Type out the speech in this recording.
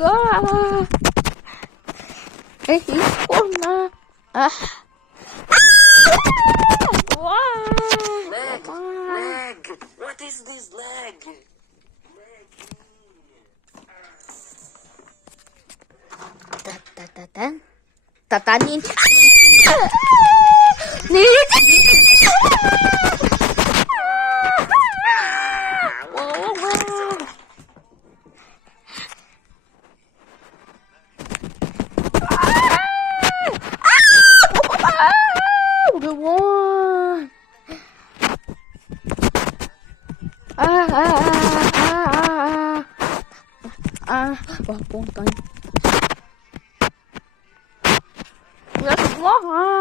god. He's corner. Leg. What is this leg? 따따따따. 네. Wah,